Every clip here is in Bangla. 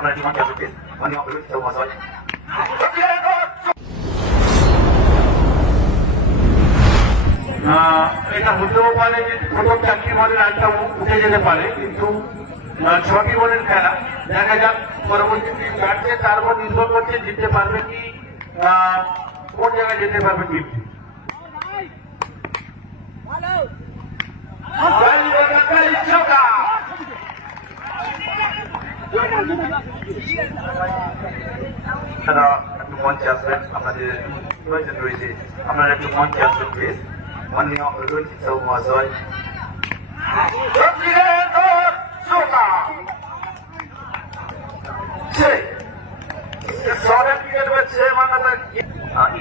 আপনারা ডিমান্ড করতে মাননীয় রোহিত শর্মা মহাশয়। এটা হতেও পারে যে প্রথম 4টি বলের একটা উঠে যেতে পারে, কিন্তু 6টি বলের খেলা, দেখা যাক পরবর্তী টিম কাটছে, তার উপর নির্ভর করছে জিততে পারবে কি কোন জায়গায় যেতে পারবে টিমটি। তারা একটু মঞ্চে আসবেন, আপনাদের প্রয়োজন রয়েছে, আপনারা একটু মঞ্চে আসবেন প্লিজ। মাননীয় রোহিত শর্মা মহাশয়।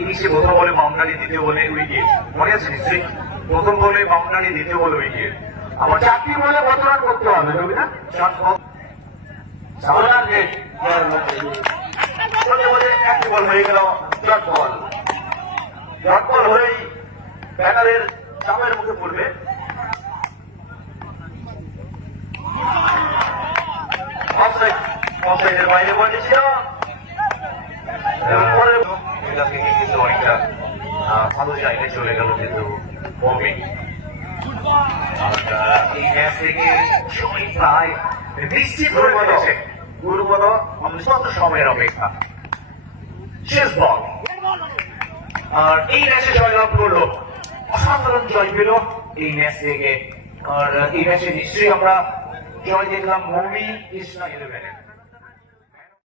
ইনিশে প্রথম বলে বাউন্ডারি, দ্বিতীয় বলে উইকেট, মনে আছে নিশ্চয়ই? প্রথম বলে বাউন্ডারি, দ্বিতীয় বলে উইকেট। আমার 4টি বলে কত রান করতে হবে রবি না? 1 বল হয়ে গেল ডট বল। ডট বল হয়েই ব্যাটারের চাপের মুখে পড়বে। অফসাইডের বাইরে বলটি ছিল এবং পরে এটা থেকে কিন্তু অনেকটা ভালো জায়গায় চলে গেল কিন্তু বোমিং। এই ম্যাচ থেকে সময় প্রায় নিশ্চিত হয়ে গেছে। গুরুপদ অন্তত সময়ের অপেক্ষা। শেষ বল, আর এই ম্যাচে জয়লাভ করলো, অসাধারণ জয় পেল এই ম্যাচ থেকে। আর এই ম্যাচে নিশ্চয়ই আমরা জয় দেখলাম মৌমি কৃষ্ণা 11-এর।